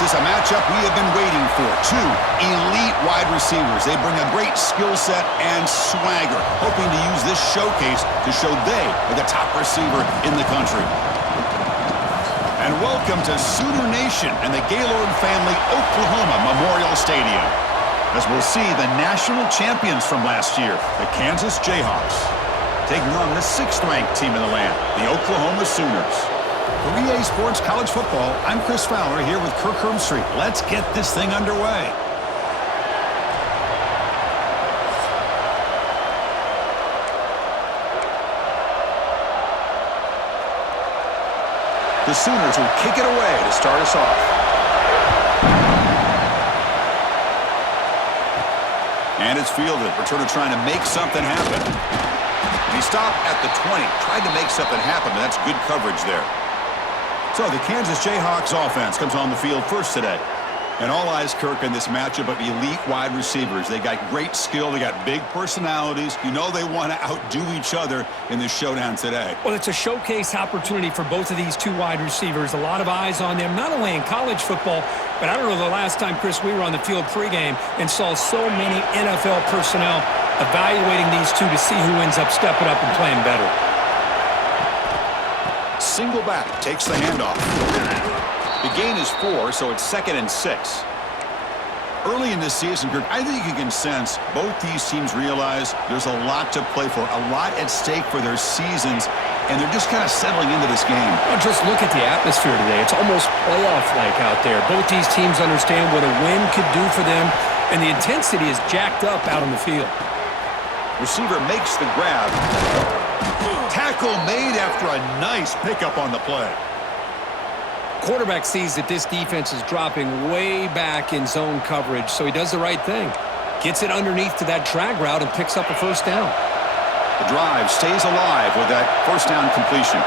This is a matchup we have been waiting for. Two elite wide receivers. They bring a great skill set and swagger, hoping to use this showcase to show they are the top receiver in the country. And welcome to Sooner Nation and the Gaylord Family Oklahoma Memorial Stadium, as we'll see the national champions from last year, the Kansas Jayhawks, taking on the 6th-ranked team in the land, the Oklahoma Sooners. For EA Sports College Football, I'm Chris Fowler here with Kirk Hermstreet. Let's get this thing underway. The Sooners will kick it away to start us off. And it's fielded. Returner trying to make something happen. And he stopped at the 20. Tried to make something happen, but that's good coverage there. So the Kansas Jayhawks offense comes on the field first today. And all eyes, Kirk, in this matchup of elite wide receivers. They got great skill. They got big personalities. You know they want to outdo each other in this showdown today. Well, it's a showcase opportunity for both of these two wide receivers. A lot of eyes on them, not only in college football, but I don't know the last time, Chris, we were on the field pregame and saw so many NFL personnel evaluating these two to see who ends up stepping up and playing better. Single back takes the handoff. The gain is 4, so it's 2nd and 6. Early in this season, Kirk, I think you can sense both these teams realize there's a lot to play for, a lot at stake for their seasons, and they're just kind of settling into this game. Well, just look at the atmosphere today. It's almost playoff-like out there. Both these teams understand what a win could do for them, and the intensity is jacked up out on the field. Receiver makes the grab. Tackle made after a nice pickup on the play. Quarterback sees that this defense is dropping way back in zone coverage, so he does the right thing. Gets it underneath to that drag route and picks up a first down. The drive stays alive with that first down completion.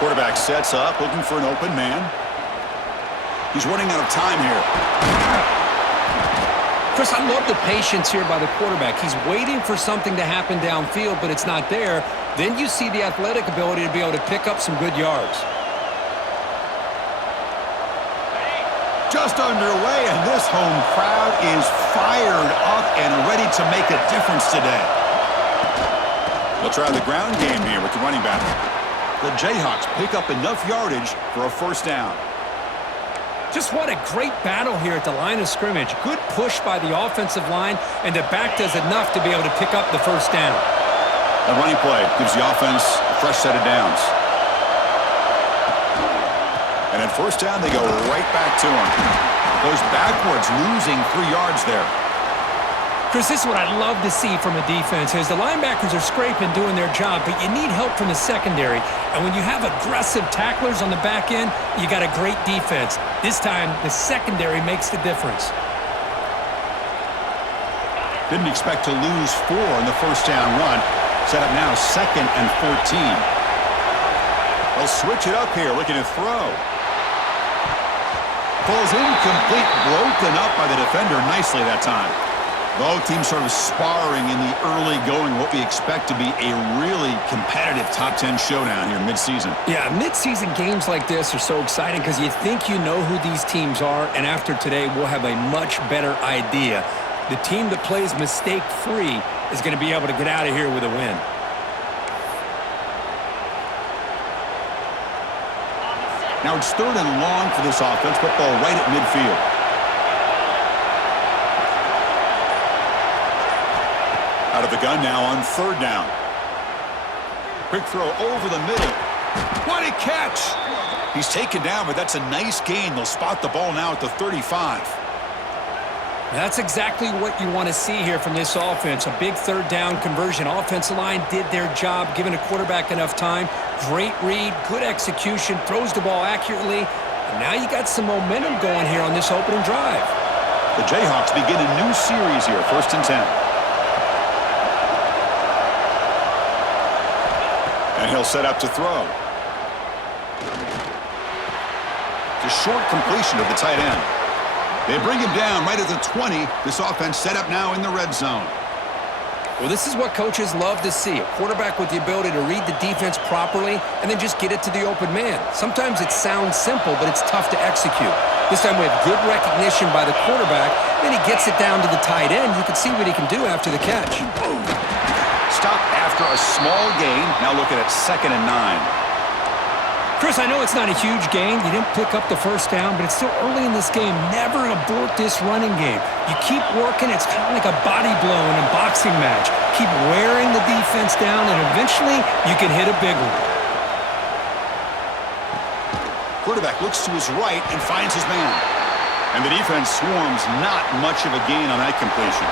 Quarterback sets up, looking for an open man. He's running out of time here. Chris, I love the patience here by the quarterback. He's waiting for something to happen downfield, but it's not there. Then you see the athletic ability to be able to pick up some good yards. Just underway, and this home crowd is fired up and ready to make a difference today. They'll try the ground game here with the running back. The Jayhawks pick up enough yardage for a first down. Just what a great battle here at the line of scrimmage. Good push by the offensive line, and the back does enough to be able to pick up the first down. A running play gives the offense a fresh set of downs. And at first down, they go right back to him. Goes backwards, losing 3 yards there. Chris, this is what I love to see from a defense is the linebackers are scraping, doing their job, but you need help from the secondary. And when you have aggressive tacklers on the back end, you got a great defense. This time, the secondary makes the difference. Didn't expect to lose 4 in the first down run. Set up now 2nd and 14. They'll switch it up here, looking to throw. Falls incomplete, broken up by the defender nicely that time. Both teams sort of sparring in the early going, what we expect to be a really competitive top 10 showdown here mid-season. Yeah, mid-season games like this are so exciting because you think you know who these teams are, and after today, we'll have a much better idea. The team that plays mistake-free is going to be able to get out of here with a win. Now it's 3rd and long for this offense. Football right at midfield. Out of the gun now on 3rd down. Quick throw over the middle. What a catch! He's taken down, but that's a nice gain. They'll spot the ball now at the 35. That's exactly what you want to see here from this offense. A big 3rd down conversion. Offensive line did their job, giving a quarterback enough time. Great read, good execution, throws the ball accurately. And now you got some momentum going here on this opening drive. The Jayhawks begin a new series here, 1st and 10. And he'll set up to throw. The short completion of the tight end. They bring him down right at the 20. This offense set up now in the red zone. Well, this is what coaches love to see, a quarterback with the ability to read the defense properly and then just get it to the open man. Sometimes it sounds simple, but it's tough to execute. This time we have good recognition by the quarterback, then he gets it down to the tight end. You can see what he can do after the catch. Stop after a small gain. Now looking at 2nd and 9. Chris, I know it's not a huge gain. You didn't pick up the first down, but it's still early in this game. Never abort this running game. You keep working. It's kind of like a body blow in a boxing match. Keep wearing the defense down, and eventually you can hit a big one. Quarterback looks to his right and finds his man. And the defense swarms. Not much of a gain on that completion.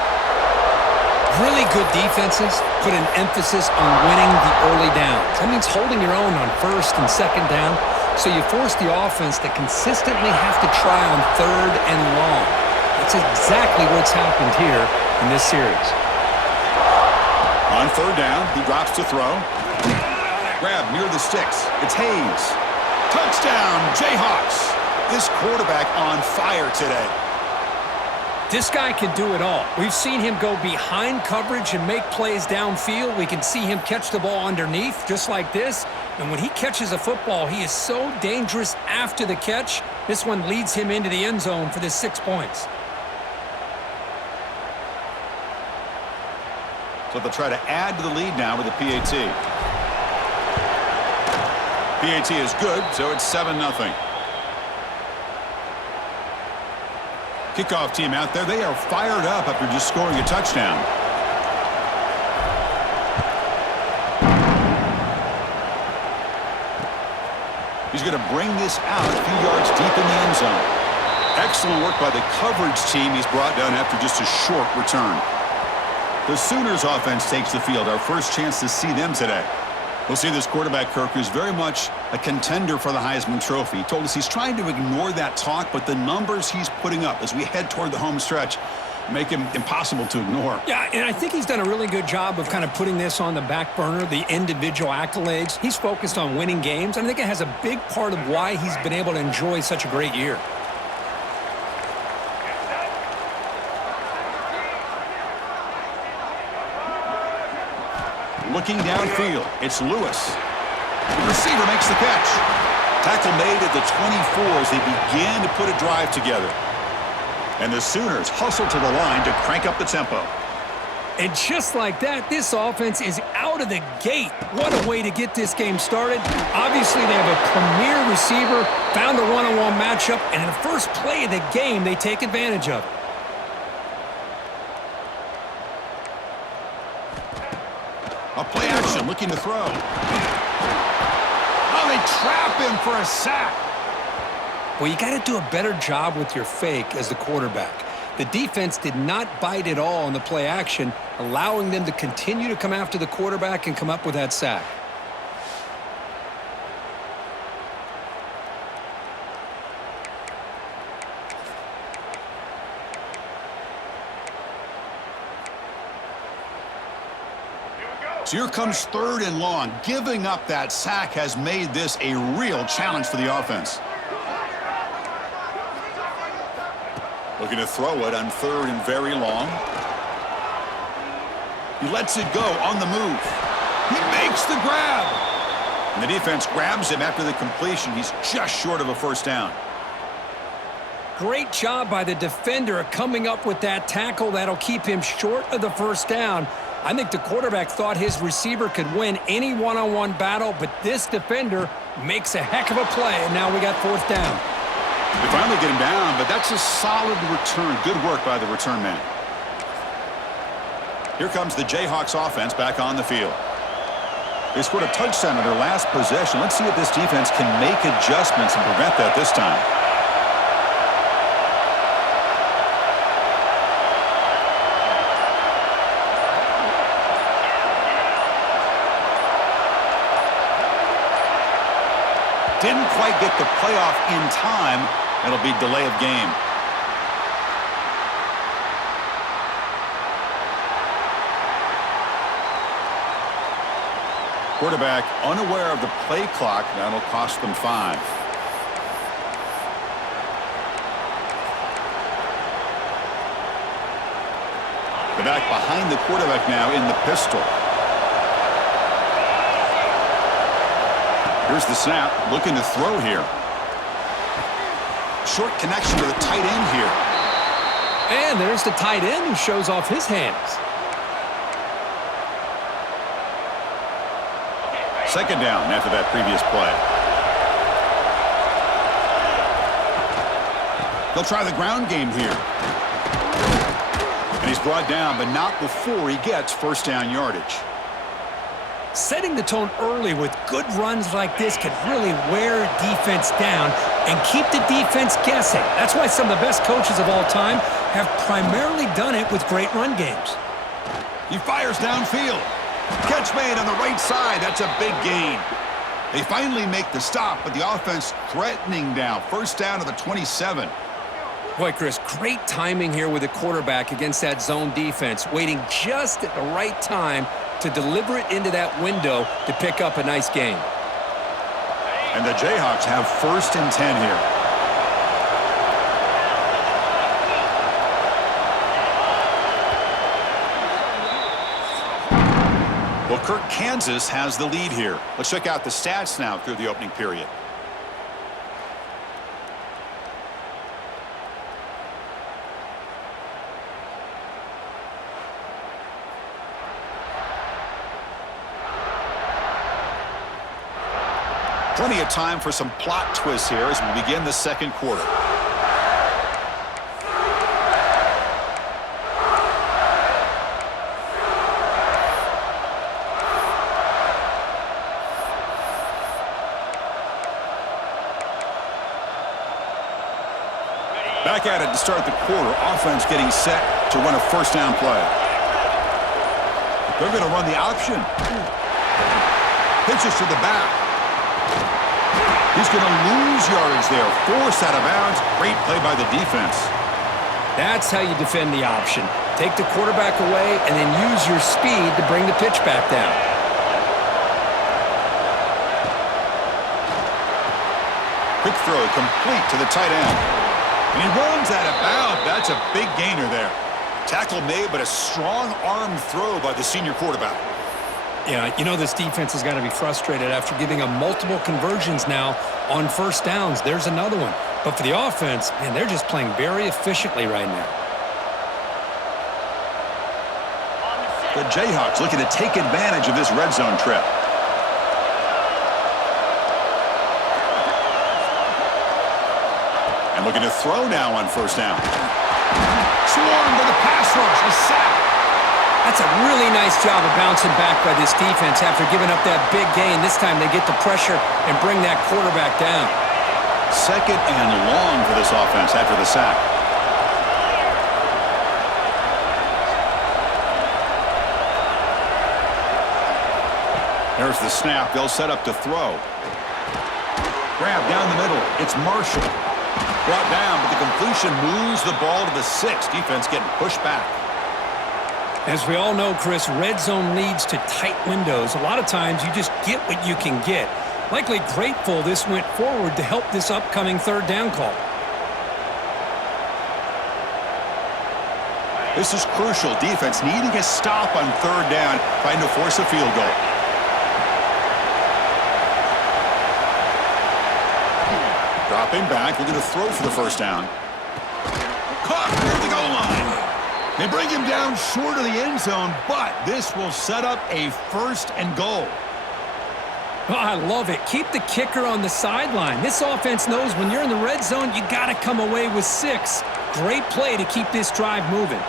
Really good defenses put an emphasis on winning the early downs. That means holding your own on 1st and 2nd down, so you force the offense to consistently have to try on 3rd and long. That's exactly what's happened here in this series. On 3rd down, he drops to throw. Grab near the sticks. It's Hayes. Touchdown, Jayhawks. This quarterback on fire today. This guy can do it all. We've seen him go behind coverage and make plays downfield. We can see him catch the ball underneath just like this. And when he catches a football, he is so dangerous after the catch. This one leads him into the end zone for the 6 points. So they'll try to add to the lead now with the PAT. PAT is good, so it's 7-0. Kickoff team out there. They are fired up after just scoring a touchdown. He's going to bring this out a few yards deep in the end zone. Excellent work by the coverage team he's brought down after just a short return. The Sooners offense takes the field. Our first chance to see them today. We'll see this quarterback, Kirk, who's very much a contender for the Heisman Trophy. He told us he's trying to ignore that talk, but the numbers he's putting up as we head toward the home stretch make him impossible to ignore. Yeah, and I think he's done a really good job of kind of putting this on the back burner, the individual accolades. He's focused on winning games. I think it has a big part of why he's been able to enjoy such a great year. Looking downfield, it's Lewis. The receiver makes the catch. Tackle made at the 24 as they began to put a drive together. And the Sooners hustle to the line to crank up the tempo. And just like that, this offense is out of the gate. What a way to get this game started. Obviously, they have a premier receiver, found a one-on-one matchup, and in the first play of the game, they take advantage of it. A play action, looking to throw. Oh, they trap him for a sack. Well, you got to do a better job with your fake as the quarterback. The defense did not bite at all on the play action, allowing them to continue to come after the quarterback and come up with that sack. So here comes 3rd and long. Giving up that sack has made this a real challenge for the offense. Looking to throw it on 3rd and very long. He lets it go on the move. He makes the grab. And the defense grabs him after the completion. He's just short of a first down. Great job by the defender coming up with that tackle that'll keep him short of the first down. I think the quarterback thought his receiver could win any one-on-one battle, but this defender makes a heck of a play, and now we got 4th down. They finally get him down, but that's a solid return. Good work by the return man. Here comes the Jayhawks offense back on the field. They scored a touchdown in their last possession. Let's see if this defense can make adjustments and prevent that this time. Didn't quite get the playoff in time. It'll be delay of game. Quarterback unaware of the play clock. That'll cost them 5. The back behind the quarterback now in the pistol. Here's the snap, looking to throw here. Short connection to the tight end here. And there's the tight end who shows off his hands. Second down after that previous play. They'll try the ground game here. And he's brought down, but not before he gets first down yardage. Setting the tone early with good runs like this can really wear defense down and keep the defense guessing. That's why some of the best coaches of all time have primarily done it with great run games. He fires downfield. Catch made on the right side. That's a big gain. They finally make the stop, but the offense threatening now. First down to the 27. Boy, Chris, great timing here with the quarterback against that zone defense, waiting just at the right time to deliver it into that window to pick up a nice gain. And the Jayhawks have first and 10 here. Well, Kirk, Kansas has the lead here. Let's check out the stats now through the opening period. Plenty of time for some plot twists here as we begin the second quarter. Back at it to start the quarter. Offense getting set to run a first down play. They're going to run the option. Pitches to the back. He's going to lose yardage there. Forced out of bounds. Great play by the defense. That's how you defend the option. Take the quarterback away and then use your speed to bring the pitch back down. Quick throw complete to the tight end. And he runs out of bounds. That's a big gainer there. Tackle made, but a strong arm throw by the senior quarterback. Yeah, you know this defense has got to be frustrated after giving them multiple conversions now on first downs. There's another one. But for the offense, man, they're just playing very efficiently right now. The Jayhawks looking to take advantage of this red zone trip. And looking to throw now on first down. Swarmed to the pass rush. A sack. That's a really nice job of bouncing back by this defense after giving up that big gain. This time they get the pressure and bring that quarterback down. Second and long for this offense after the sack. There's the snap. They'll set up to throw. Grab down the middle. It's Marshall. Brought down, but the completion moves the ball to the 6. Defense getting pushed back. As we all know, Chris, red zone leads to tight windows. A lot of times you just get what you can get. Likely grateful this went forward to help this upcoming third down call. This is crucial. Defense needing a stop on third down, trying to force a field goal. Dropping back, looking to throw for the first down. Caught near the goal line. They bring him down short of the end zone, but this will set up a first and goal. Oh, I love it. Keep the kicker on the sideline. This offense knows when you're in the red zone, you got to come away with 6. Great play to keep this drive moving.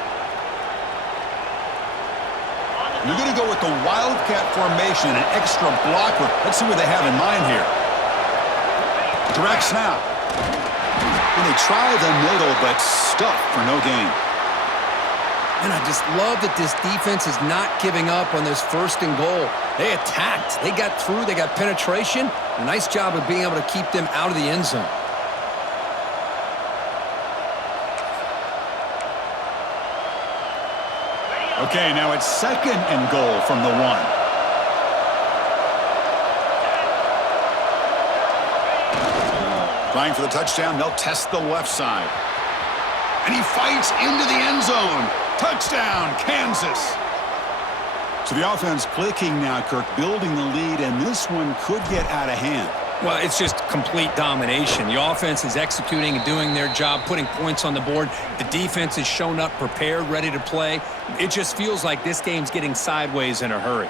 You're going to go with the Wildcat formation, an extra blocker. Let's see what they have in mind here. Direct snap. And they try the middle, but stuck for no gain. And I just love that this defense is not giving up on this first and goal. They attacked. They got through. They got penetration. A nice job of being able to keep them out of the end zone. Okay, now it's second and goal from the 1. Trying for the touchdown. They'll test the left side. And he fights into the end zone. Touchdown, Kansas. So the offense clicking now, Kirk, building the lead, and this one could get out of hand. Well, it's just complete domination. The offense is executing and doing their job, putting points on the board. The defense has shown up, prepared, ready to play. It just feels like this game's getting sideways in a hurry.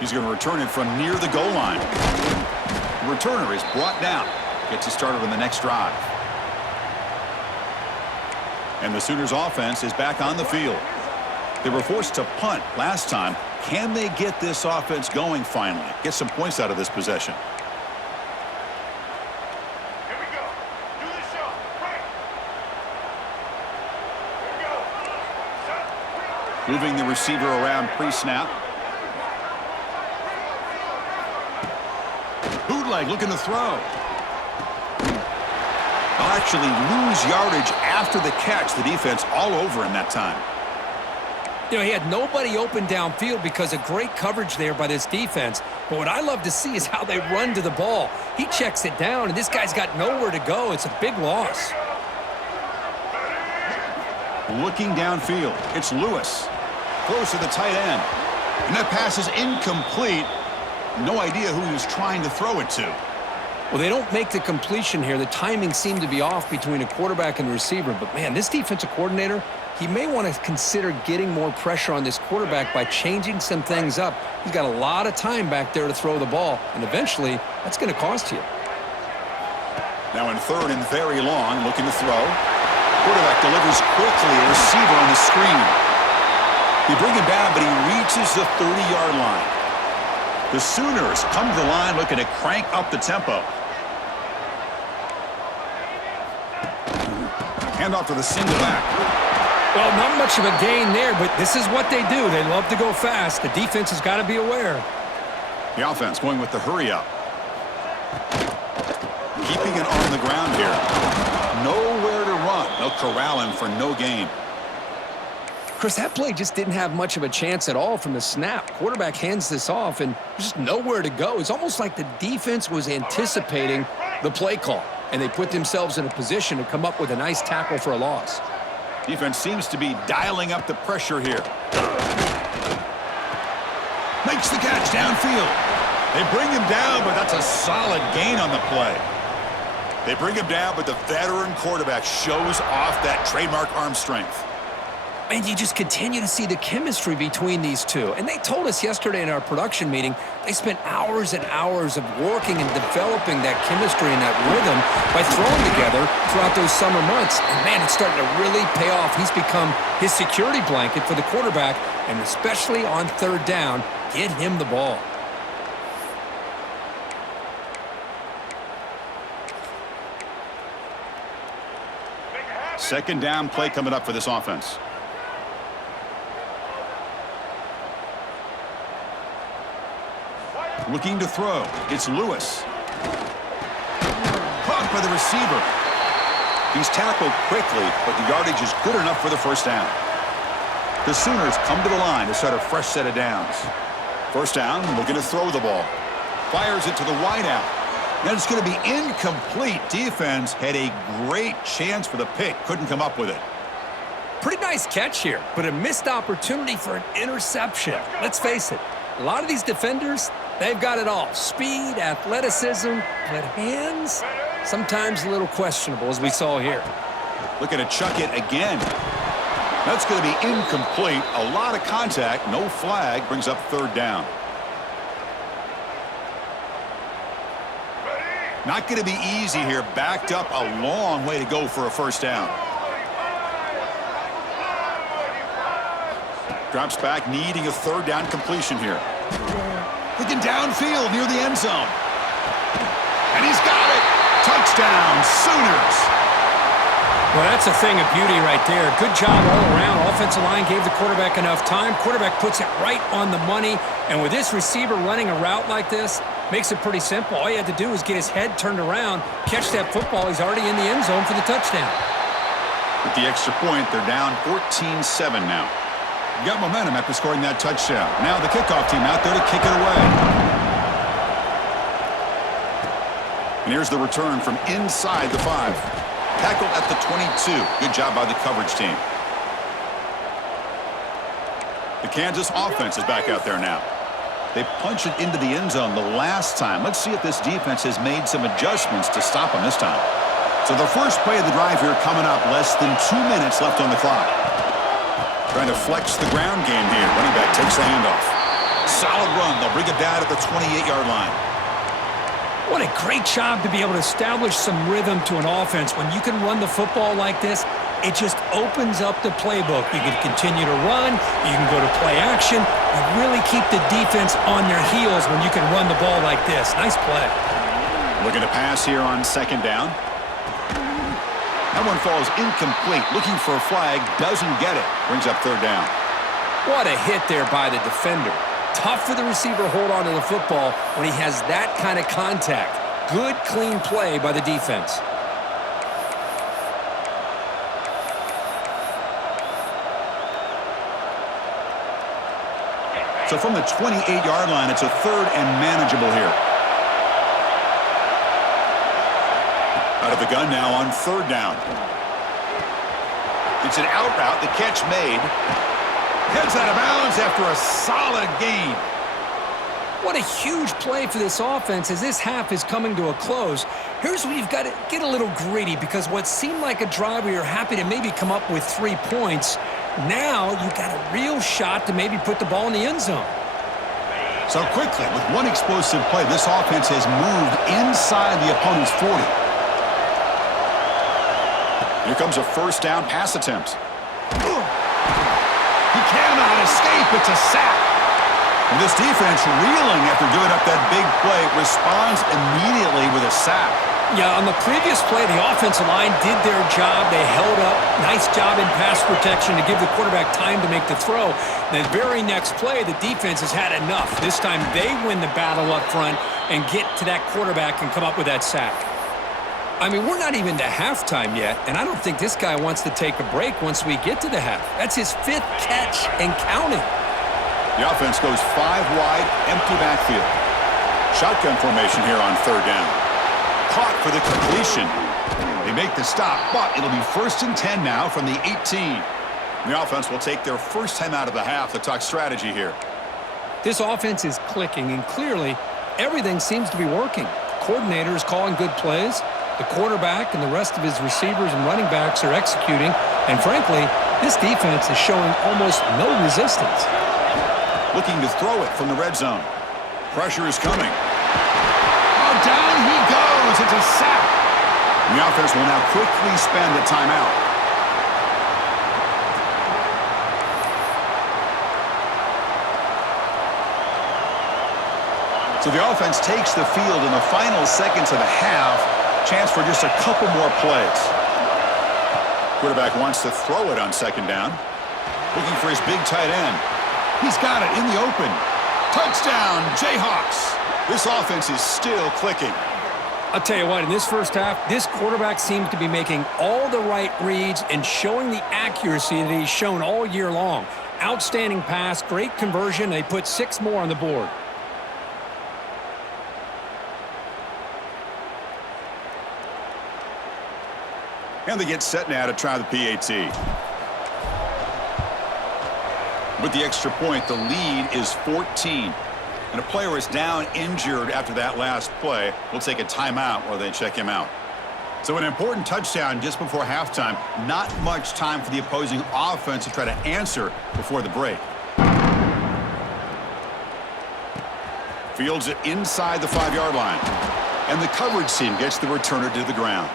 He's going to return it from near the goal line. The returner is brought down. Gets us started on the next drive. And the Sooners offense is back on the field. They were forced to punt last time. Can they get this offense going finally? Get some points out of this possession. Here we go. Do the show. Right. Here we go. Moving the receiver around pre-snap. Bootleg looking to throw. They'll actually lose yardage after the catch. The defense all over him that time. You know, he had nobody open downfield because of great coverage there by this defense. But what I love to see is how they run to the ball. He checks it down, and this guy's got nowhere to go. It's a big loss. Looking downfield, it's Lewis. Close to the tight end. And that pass is incomplete. No idea who he was trying to throw it to. Well, they don't make the completion here. The timing seemed to be off between a quarterback and the receiver. But, man, this defensive coordinator, he may want to consider getting more pressure on this quarterback by changing some things up. He's got a lot of time back there to throw the ball, and eventually that's going to cost you. Now in third and very long, looking to throw. Quarterback delivers quickly, a receiver on the screen. They bring him down, but he reaches the 30-yard line. The Sooners come to the line looking to crank up the tempo. Handoff to the single back. Well, not much of a gain there, but this is what they do. They love to go fast. The defense has got to be aware. The offense going with the hurry up. Keeping it on the ground here. Nowhere to run. They'll corral him for no gain. Chris, that play just didn't have much of a chance at all from the snap. Quarterback hands this off, and there's just nowhere to go. It's almost like the defense was anticipating the play call, and they put themselves in a position to come up with a nice tackle for a loss. Defense seems to be dialing up the pressure here. Makes the catch downfield. They bring him down, but that's a solid gain on the play. They bring him down, but the veteran quarterback shows off that trademark arm strength. And you just continue to see the chemistry between these two. And they told us yesterday in our production meeting, they spent hours and hours of working and developing that chemistry and that rhythm by throwing together throughout those summer months. And, man, it's starting to really pay off. He's become his security blanket for the quarterback, and especially on third down, get him the ball. Second down play coming up for this offense. Looking to throw. It's Lewis. Caught by the receiver. He's tackled quickly, but the yardage is good enough for the first down. The Sooners come to the line to start a fresh set of downs. First down, looking to throw the ball. Fires it to the wideout. And it's going to be incomplete. Defense had a great chance for the pick. Couldn't come up with it. Pretty nice catch here, but a missed opportunity for an interception. Let's face it, a lot of these defenders, they've got it all. Speed, athleticism, but hands, sometimes a little questionable, as we saw here. Looking to chuck it again. That's going to be incomplete. A lot of contact, no flag, brings up third down. Not going to be easy here. Backed up a long way to go for a first down. Drops back, needing a third down completion here. Looking downfield near the end zone. And he's got it. Touchdown, Sooners. Well, that's a thing of beauty right there. Good job all around. Offensive line gave the quarterback enough time. Quarterback puts it right on the money. And with this receiver running a route like this, makes it pretty simple. All you had to do was get his head turned around, catch that football. He's already in the end zone for the touchdown. With the extra point, they're down 14-7 now. Got momentum after scoring that touchdown. Now the kickoff team out there to kick it away. And here's the return from inside the 5. Tackled at the 22. Good job by the coverage team. The Kansas offense is back out there now. They punched it into the end zone the last time. Let's see if this defense has made some adjustments to stop them this time. So the first play of the drive here coming up. Less than 2 minutes left on the clock. Trying to flex the ground game here. Running back takes the handoff. Solid run. They'll bring it down at the 28-yard line. What a great job to be able to establish some rhythm to an offense. When you can run the football like this, it just opens up the playbook. You can continue to run. You can go to play action. You really keep the defense on their heels when you can run the ball like this. Nice play. Looking to pass here on second down. That one falls incomplete. Looking for a flag. Doesn't get it. Brings up third down. What a hit there by the defender. Tough for the receiver to hold on to the football when he has that kind of contact. Good, clean play by the defense. So from the 28-yard line, it's a third and manageable here. Out of the gun now on third down. It's an out route. The catch made. Heads out of bounds after a solid gain. What a huge play for this offense as this half is coming to a close. Here's where you've got to get a little gritty, because what seemed like a drive where you're happy to maybe come up with 3 points, now you've got a real shot to maybe put the ball in the end zone. So quickly, with one explosive play, this offense has moved inside the opponent's 40. Here comes a first down pass attempt. He cannot escape. It's a sack. And this defense, reeling after giving up that big play, responds immediately with a sack. Yeah, on the previous play, the offensive line did their job. They held up. Nice job in pass protection to give the quarterback time to make the throw. The very next play, the defense has had enough. This time they win the battle up front and get to that quarterback and come up with that sack. I mean, we're not even to halftime yet, and I don't think this guy wants to take a break once we get to the half. That's his 5th catch and counting. The offense goes 5 wide, empty backfield. Shotgun formation here on third down. Caught for the completion. They make the stop, but it'll be 1st and 10 now from the 18. The offense will take their first time out of the half to talk strategy here. This offense is clicking, and clearly everything seems to be working. The coordinator is calling good plays. The quarterback and the rest of his receivers and running backs are executing. And frankly, this defense is showing almost no resistance. Looking to throw it from the red zone. Pressure is coming. Oh, down he goes. It's a sack. And the offense will now quickly spend a timeout. So the offense takes the field in the final seconds of the half. Chance for just a couple more plays. Quarterback wants to throw it on second down. Looking for his big tight end. He's got it in the open. Touchdown, Jayhawks. This offense is still clicking. I'll tell you what, in this first half, this quarterback seems to be making all the right reads and showing the accuracy that he's shown all year long. Outstanding pass, great conversion. They put 6 more on the board. And they get set now to try the PAT. With the extra point, the lead is 14. And a player is down injured after that last play. We'll take a timeout while they check him out. So an important touchdown just before halftime. Not much time for the opposing offense to try to answer before the break. Fields it inside the 5-yard line. And the coverage team gets the returner to the ground.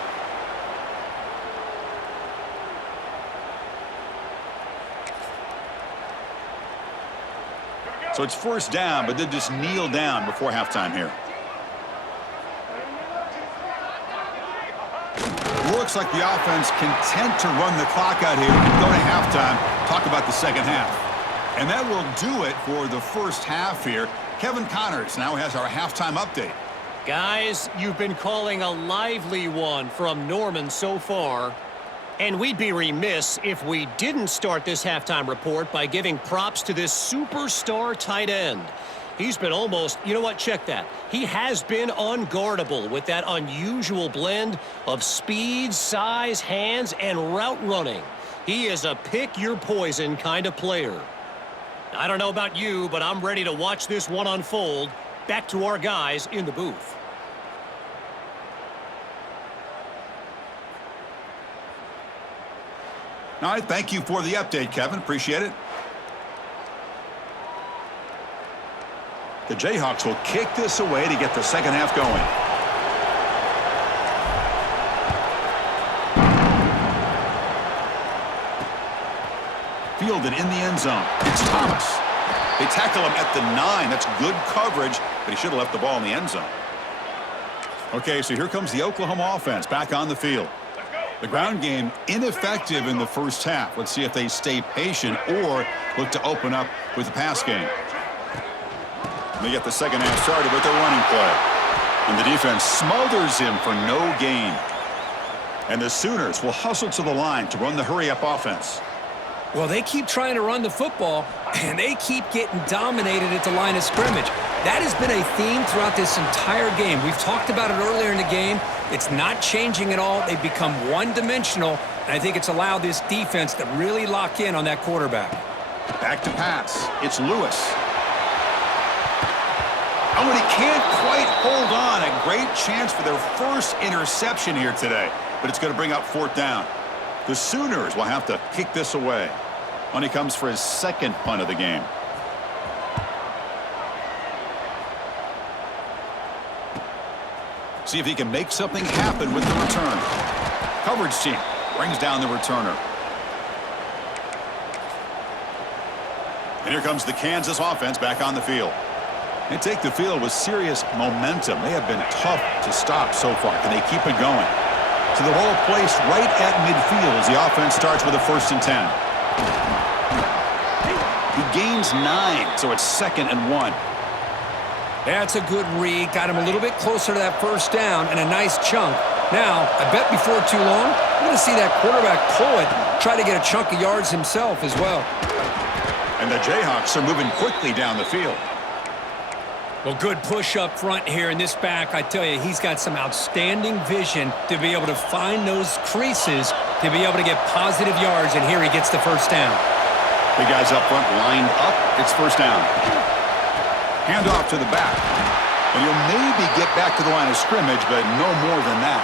So it's first down, but they just kneel down before halftime here. Looks like the offense content to run the clock out here and go to halftime. Talk about the second half. And that will do it for the first half here. Kevin Connors now has our halftime update. Guys, you've been calling a lively one from Norman so far. And we'd be remiss if we didn't start this halftime report by giving props to this superstar tight end. He's been almost, you know what, check that. He has been unguardable with that unusual blend of speed, size, hands, and route running. He is a pick-your-poison kind of player. I don't know about you, but I'm ready to watch this one unfold. Back to our guys in the booth. All right, thank you for the update, Kevin. Appreciate it. The Jayhawks will kick this away to get the second half going. Fielded in the end zone. It's Thomas. They tackle him at the 9. That's good coverage, but he should have left the ball in the end zone. Okay, so here comes the Oklahoma offense back on the field. The ground game ineffective in the first half. Let's see if they stay patient or look to open up with the pass game. They get the second half started with their running play. And the defense smothers him for no gain. And the Sooners will hustle to the line to run the hurry-up offense. Well, they keep trying to run the football, and they keep getting dominated at the line of scrimmage. That has been a theme throughout this entire game. We've talked about it earlier in the game. It's not changing at all. They've become one-dimensional, and I think it's allowed this defense to really lock in on that quarterback. Back to pass. It's Lewis. Oh, and he can't quite hold on. A great chance for their first interception here today, but it's going to bring up fourth down. The Sooners will have to kick this away when he comes for his second punt of the game. See if he can make something happen with the return. Coverage team brings down the returner. And here comes the Kansas offense back on the field. They take the field with serious momentum. They have been tough to stop so far. Can they keep it going? So the ball placed right at midfield as the offense starts with a 1st and 10. He gains 9, so it's 2nd and 1. That's a good read. Got him a little bit closer to that first down and a nice chunk. Now, I bet before too long, we're going to see that quarterback pull it, try to get a chunk of yards himself as well. And the Jayhawks are moving quickly down the field. Well, good push up front here in this back. I tell you, he's got some outstanding vision to be able to find those creases, to be able to get positive yards, and here he gets the first down. The guys up front lined up. It's first down. Hand off to the back. And he'll maybe get back to the line of scrimmage, but no more than that.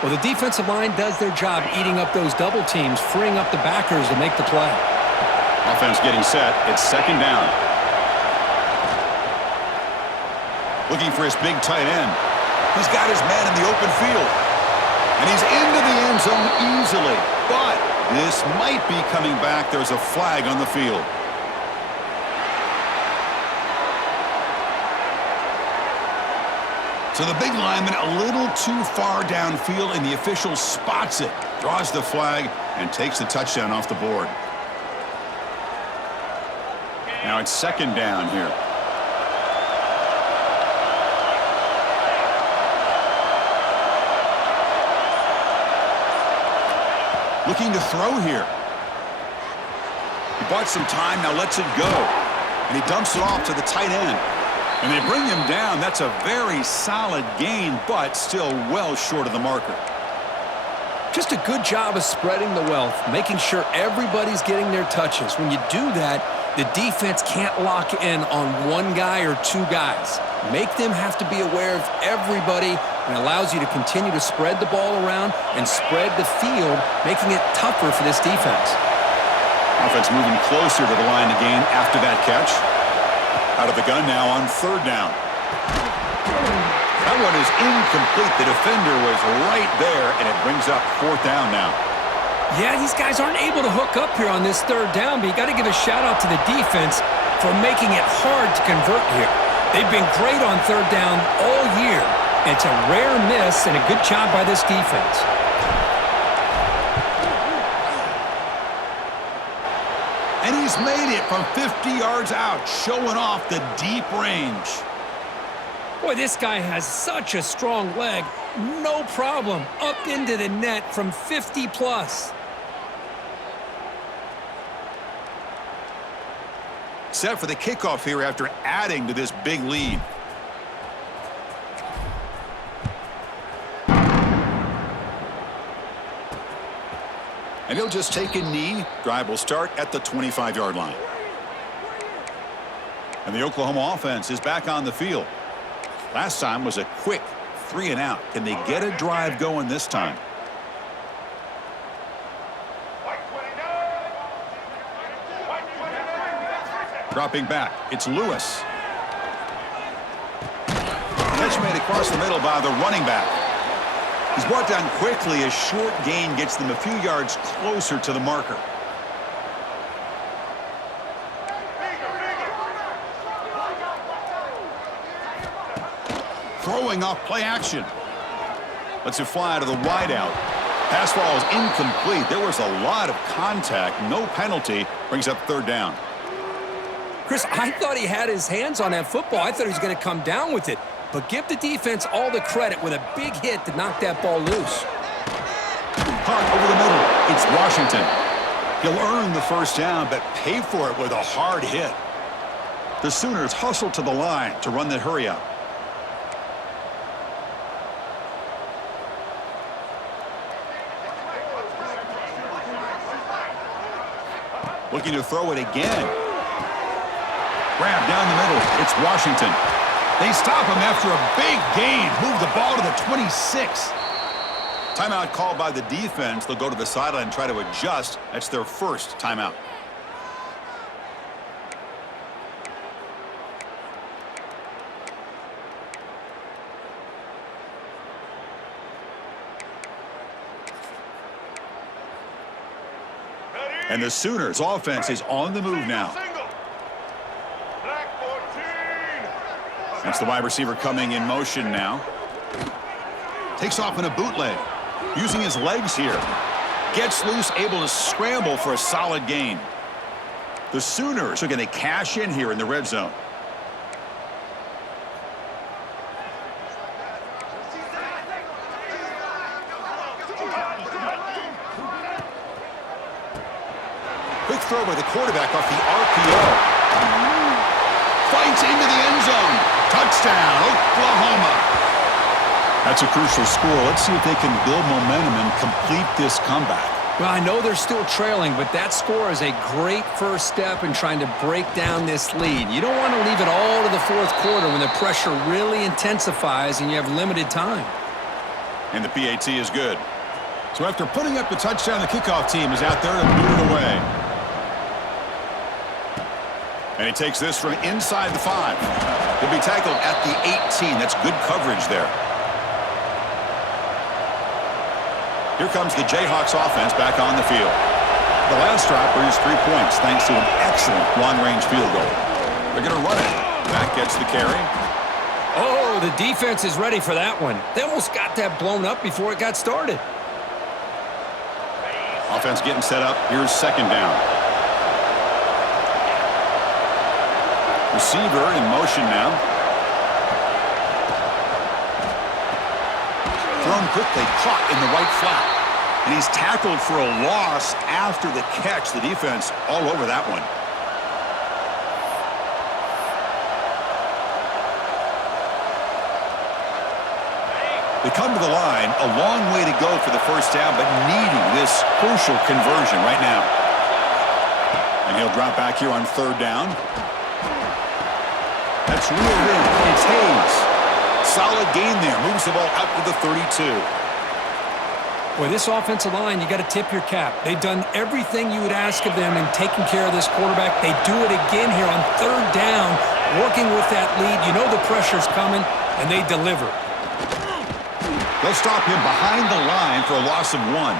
Well, the defensive line does their job eating up those double teams, freeing up the backers to make the play. Offense getting set. It's 2nd down. Looking for his big tight end. He's got his man in the open field. And he's into the end zone easily. But this might be coming back. There's a flag on the field. So the big lineman a little too far downfield, and the official spots it, draws the flag, and takes the touchdown off the board. Now it's 2nd down here. Looking to throw here. He bought some time, now lets it go. And he dumps it off to the tight end. And they bring him down. That's a very solid gain, but still well short of the marker. Just a good job of spreading the wealth, making sure everybody's getting their touches. When you do that, the defense can't lock in on one guy or two guys. Make them have to be aware of everybody, and allows you to continue to spread the ball around and spread the field, making it tougher for this defense. Offense moving closer to the line to gain after that catch. Out of the gun now on 3rd down. That one is incomplete. The defender was right there, and it brings up 4th down now. Yeah, these guys aren't able to hook up here on this 3rd down, but you got to give a shout-out to the defense for making it hard to convert here. They've been great on 3rd down all year. It's a rare miss and a good job by this defense. And he's made it from 50 yards out, showing off the deep range. Boy, this guy has such a strong leg. No problem. Up into the net from 50+. set for the kickoff here after adding to this big lead. And he'll just take a knee. Drive will start at the 25-yard line. And the Oklahoma offense is back on the field. Last time was a quick 3-and-out. Can they get a drive going this time? Dropping back, it's Lewis. Catch made across the middle by the running back. He's brought down quickly. A short gain gets them a few yards closer to the marker. Throwing off play action. Lets it fly to the wideout. Pass ball is incomplete. There was a lot of contact. No penalty. Brings up third down. Chris, I thought he had his hands on that football. I thought he was going to come down with it. But give the defense all the credit with a big hit to knock that ball loose. Punt over the middle. It's Washington. He'll earn the first down, but pay for it with a hard hit. The Sooners hustle to the line to run the hurry up. Looking to throw it again. Grab down the middle. It's Washington. They stop him after a big gain. Move the ball to the 26. Timeout called by the defense. They'll go to the sideline and try to adjust. That's their first timeout. And the Sooners offense is on the move now. That's the wide receiver coming in motion now. Takes off in a bootleg. Using his legs here. Gets loose, able to scramble for a solid gain. The Sooners are going to cash in here in the red zone. Quick throw by the quarterback off the RPO. Fights into the end zone. Touchdown, Oklahoma. That's a crucial score. Let's see if they can build momentum and complete this comeback. Well, I know they're still trailing, but that score is a great first step in trying to break down this lead. You don't want to leave it all to the fourth quarter when the pressure really intensifies and you have limited time. And the PAT is good. So after putting up the touchdown, the kickoff team is out there to boot it away. And he takes this from inside the 5. He'll be tackled at the 18. That's good coverage there. Here comes the Jayhawks offense back on the field. The last drive produced 3 points thanks to an excellent long-range field goal. They're going to run it. Mack gets the carry. Oh, the defense is ready for that one. They almost got that blown up before it got started. Offense getting set up. Here's second down. Receiver in motion now. Thrown quickly, caught in the right flat. And he's tackled for a loss after the catch. The defense all over that one. They come to the line, a long way to go for the first down, but needing this crucial conversion right now. And he'll drop back here on third down. That's reeled in. It's Hayes. Solid gain there. Moves the ball out to the 32. Boy, this offensive line, you got to tip your cap. They've done everything you would ask of them in taking care of this quarterback. They do it again here on third down, working with that lead. You know the pressure's coming, and they deliver. They'll stop him behind the line for a loss of 1.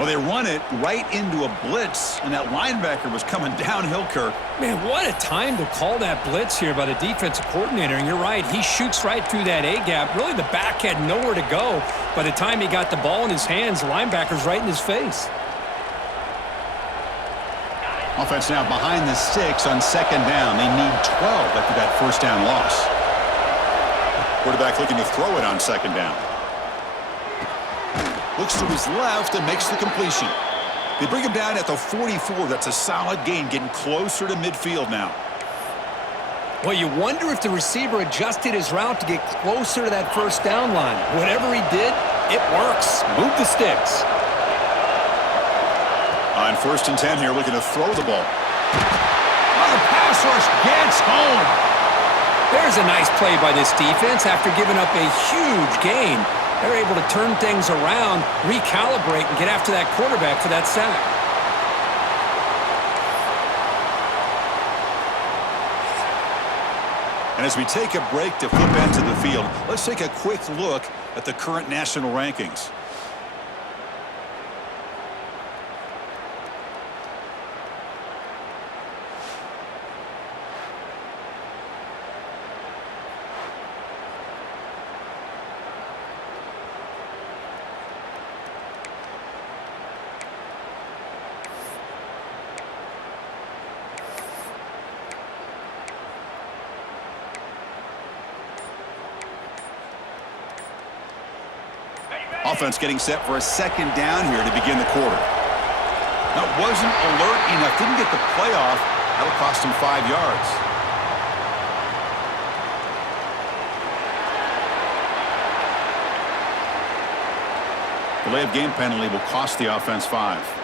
Well, they run it right into a blitz, and that linebacker was coming downhill, Kirk. Man, what a time to call that blitz here by the defensive coordinator. And you're right, he shoots right through that A-gap. Really, the back had nowhere to go. By the time he got the ball in his hands, the linebacker's right in his face. Offense now behind the 6 on second down. They need 12 after that first down loss. Quarterback looking to throw it on second down. Looks to his left and makes the completion. They bring him down at the 44. That's a solid gain, getting closer to midfield now. Well, you wonder if the receiver adjusted his route to get closer to that first down line. Whatever he did, it works. Move the sticks. On 1st and 10 here, looking to throw the ball. Oh, the pass rush gets home. There's a nice play by this defense after giving up a huge gain. They're able to turn things around, recalibrate, and get after that quarterback for that sack. And as we take a break to flip into the field, let's take a quick look at the current national rankings. Offense getting set for a 2nd down here to begin the quarter. That wasn't alert enough. Didn't get the play off. That'll cost him 5 yards. Delay of game penalty will cost the offense 5.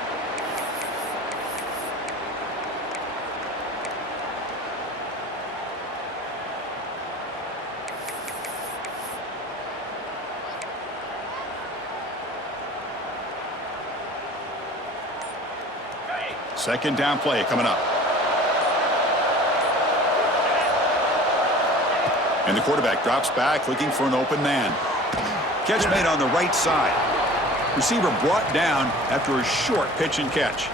Second down play coming up. And the quarterback drops back looking for an open man. Catch made on the right side. Receiver brought down after a short pitch and catch.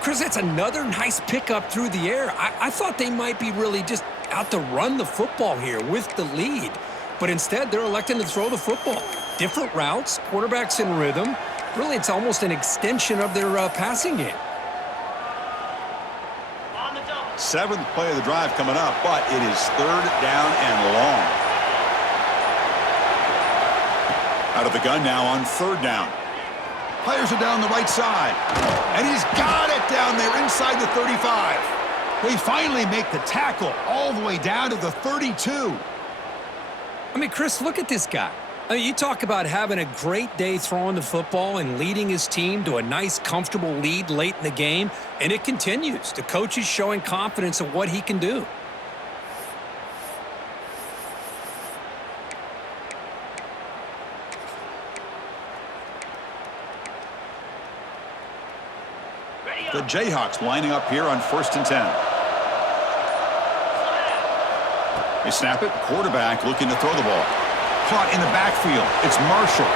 Chris, that's another nice pickup through the air. I thought they might be really just out to run the football here with the lead. But instead, they're electing to throw the football. Different routes, quarterbacks in rhythm. Really, it's almost an extension of their passing game. 7th play of the drive coming up, but it is 3rd down and long. Out of the gun now on 3rd down. Players are down the right side. And he's got it down there inside the 35. They finally make the tackle all the way down to the 32. I mean, Chris, look at this guy. I mean, you talk about having a great day throwing the football and leading his team to a nice, comfortable lead late in the game, and it continues. The coach is showing confidence of what he can do. The Jayhawks lining up here on 1st and 10. They snap it. Quarterback looking to throw the ball. Caught in the backfield. It's Marshall.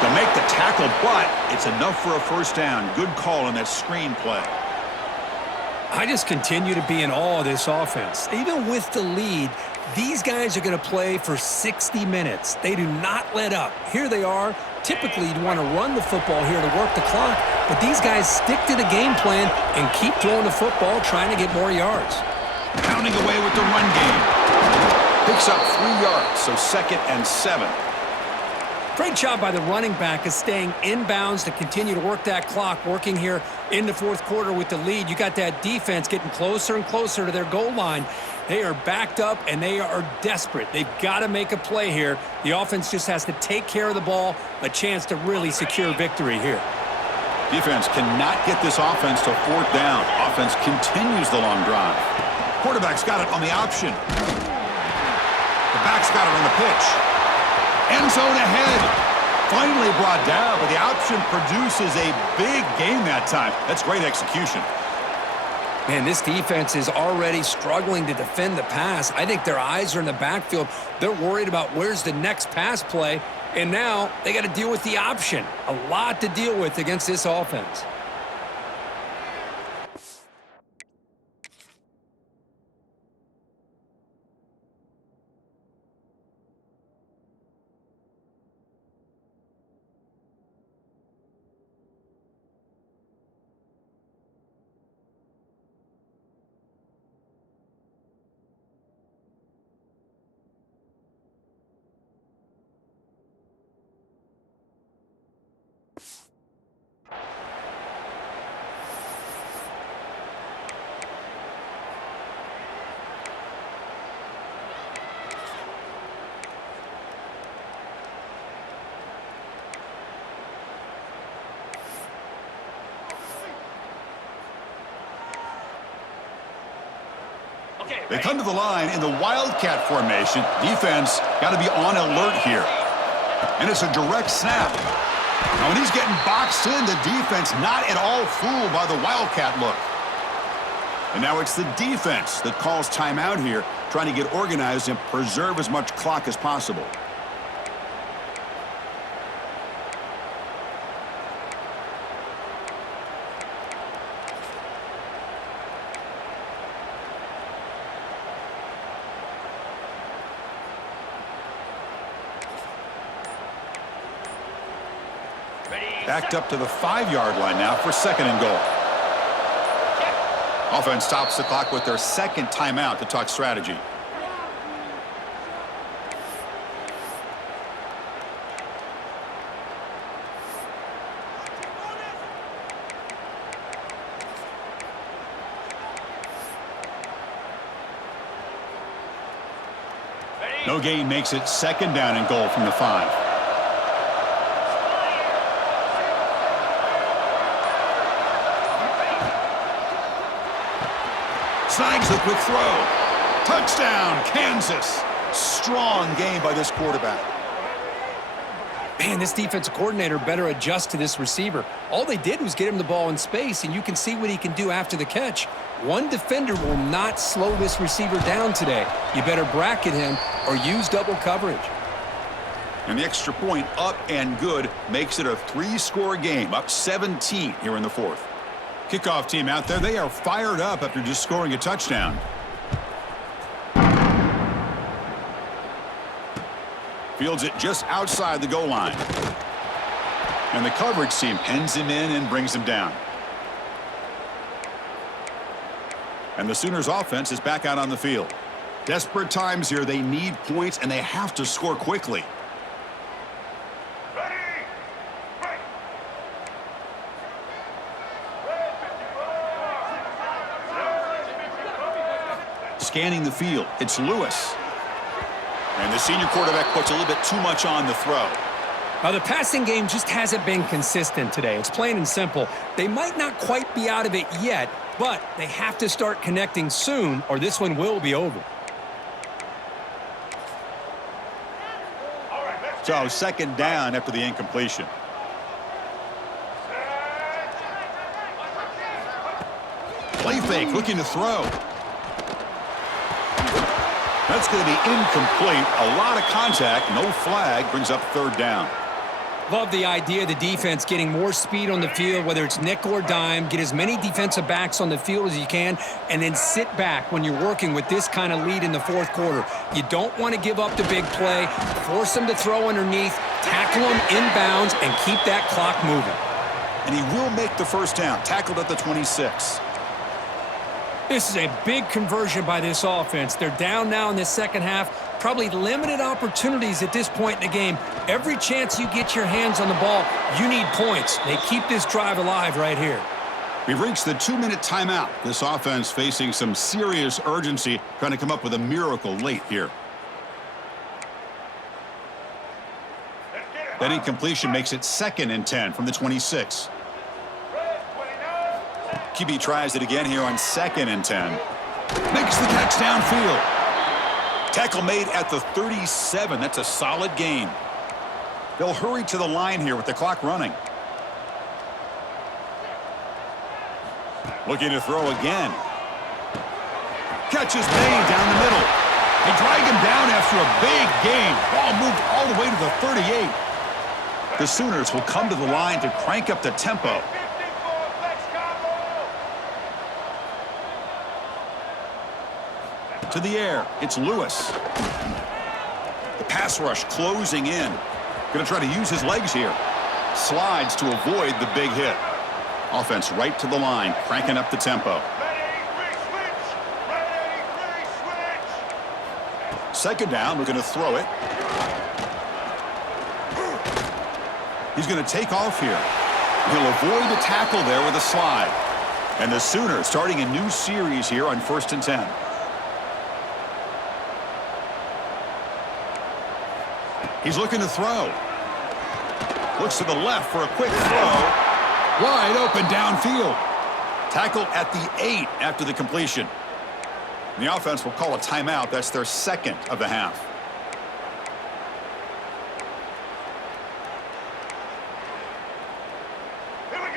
To make the tackle, but it's enough for a 1st down. Good call on that screen play. I just continue to be in awe of this offense. Even with the lead, these guys are going to play for 60 minutes. They do not let up. Here they are. Typically, you'd want to run the football here to work the clock, but these guys stick to the game plan and keep throwing the football, trying to get more yards. Pounding away with the run game. Picks up 3 yards, so 2nd and 7. Great job by the running back of staying inbounds to continue to work that clock, working here in the 4th quarter with the lead. You got that defense getting closer and closer to their goal line. They are backed up, and they are desperate. They've got to make a play here. The offense just has to take care of the ball, a chance to really secure victory here. Defense cannot get this offense to 4th down. Offense continues the long drive. Quarterback's got it on the option. The back's got it on the pitch. End zone ahead. Finally brought down, but the option produces a big gain that time. That's great execution. Man, this defense is already struggling to defend the pass. I think their eyes are in the backfield. They're worried about where's the next pass play, and now they got to deal with the option. A lot to deal with against this offense. They come to the line in the Wildcat formation. Defense got to be on alert here. And it's a direct snap. Now, when he's getting boxed in, the defense not at all fooled by the Wildcat look. And now it's the defense that calls timeout here, trying to get organized and preserve as much clock as possible. Backed up to the 5-yard line now for 2nd and goal. Offense stops the clock with their 2nd timeout to talk strategy. No gain makes it 2nd down and goal from the 5. Snags the quick throw. Touchdown, Kansas. Strong game by this quarterback. Man, this defensive coordinator better adjust to this receiver. All they did was get him the ball in space, and you can see what he can do after the catch. One defender will not slow this receiver down today. You better bracket him or use double coverage. And the extra point up and good makes it a 3-score game, up 17 here in the 4th. Kickoff team out there, they are fired up after just scoring a touchdown. Fields it just outside the goal line. And the coverage team pins him in and brings him down. And the Sooners offense is back out on the field. Desperate times here, they need points and they have to score quickly. Scanning the field, it's Lewis. And the senior quarterback puts a little bit too much on the throw. Now, the passing game just hasn't been consistent today. It's plain and simple. They might not quite be out of it yet, but they have to start connecting soon or this one will be over. So 2nd down after the incompletion. Play fake, looking to throw. That's going to be incomplete. A lot of contact, no flag, brings up 3rd down. Love the idea of the defense getting more speed on the field, whether it's nickel or dime, get as many defensive backs on the field as you can, and then sit back when you're working with this kind of lead in the 4th quarter. You don't want to give up the big play, force them to throw underneath, tackle them inbounds, and keep that clock moving. And he will make the 1st down, tackled at the 26. This is a big conversion by this offense. They're down now in the 2nd half. Probably limited opportunities at this point in the game. Every chance you get your hands on the ball, you need points. They keep this drive alive right here. We've reached the 2-minute timeout. This offense facing some serious urgency, trying to come up with a miracle late here. That incompletion makes it 2nd and 10 from the 26. QB tries it again here on 2nd and 10. Makes the catch downfield. Tackle made at the 37. That's a solid gain. They'll hurry to the line here with the clock running. Looking to throw again. Catch is made down the middle. They drag him down after a big gain. Ball moved all the way to the 38. The Sooners will come to the line to crank up the tempo. To the air, it's Lewis. The pass rush closing in. Going to try to use his legs here. Slides to avoid the big hit. Offense right to the line, cranking up the tempo. 2nd down, we're going to throw it. He's going to take off here. He'll avoid the tackle there with a slide. And the Sooners starting a new series here on 1st and 10. He's looking to throw. Looks to the left for a quick throw. Wide open downfield. Tackle at the 8 after the completion. The offense will call a timeout. That's their second of the half.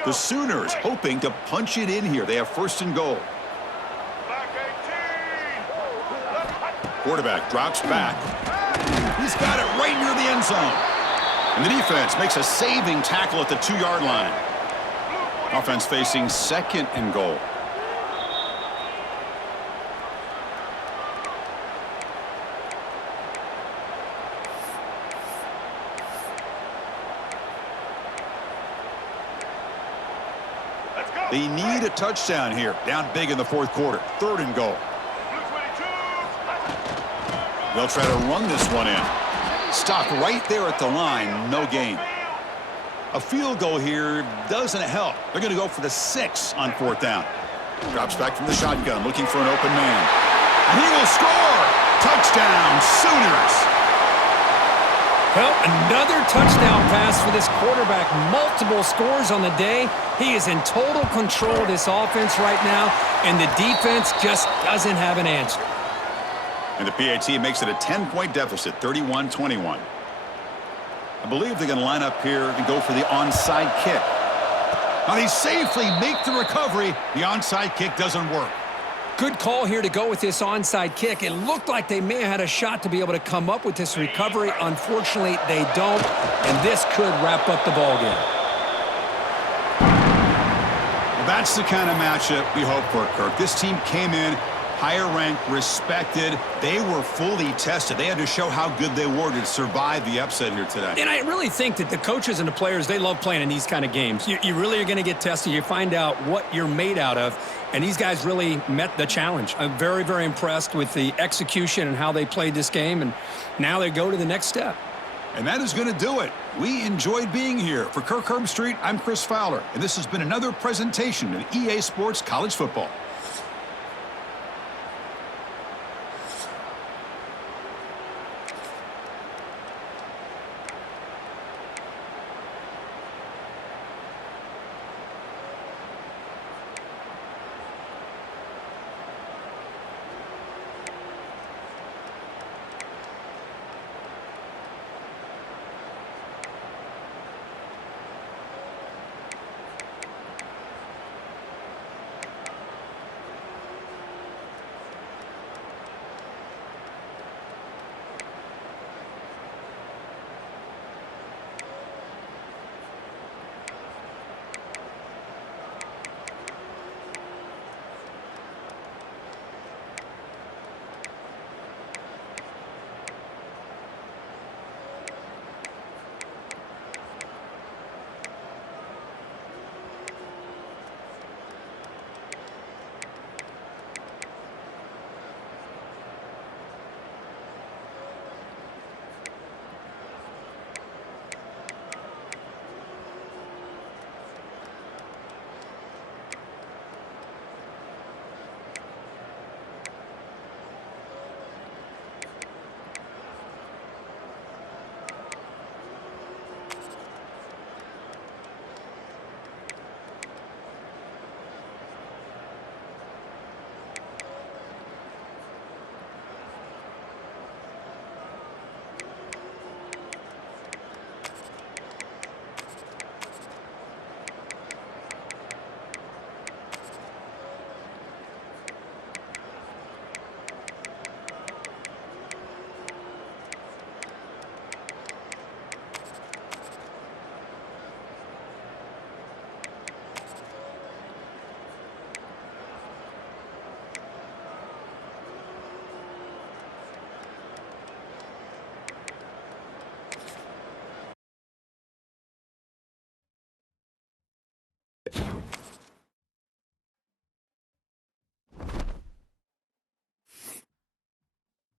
The Sooners hoping to punch it in here. They have first and goal. Quarterback drops back. He's got it right near the end zone. And the defense makes a saving tackle at the 2-yard line. Offense facing second and goal. They need a touchdown here. Down big in the fourth quarter. Third and goal. They'll try to run this one in. Stopped right there at the line. No gain. A field goal here doesn't help. They're going to go for the 6 on fourth down. Drops back from the shotgun, looking for an open man. And he will score! Touchdown, Sooners! Well, another touchdown pass for this quarterback. Multiple scores on the day. He is in total control of this offense right now, and the defense just doesn't have an answer. And the PAT makes it a 10-point deficit, 31-21. I believe they're going to line up here and go for the onside kick. Now they safely make the recovery. The onside kick doesn't work. Good call here to go with this onside kick. It looked like they may have had a shot to be able to come up with this recovery. Unfortunately, they don't, and this could wrap up the ballgame. Well, that's the kind of matchup we hope for, Kirk. This team came in higher ranked, respected. They were fully tested. They had to show how good they were to survive the upset here today. And I really think that the coaches and the players, they love playing in these kind of games. You really are going to get tested. You find out what you're made out of. And these guys really met the challenge. I'm very, very impressed with the execution and how they played this game. And now they go to the next step. And that is going to do it. We enjoyed being here. For Kirk Herbstreit, I'm Chris Fowler. And this has been another presentation of EA Sports College Football.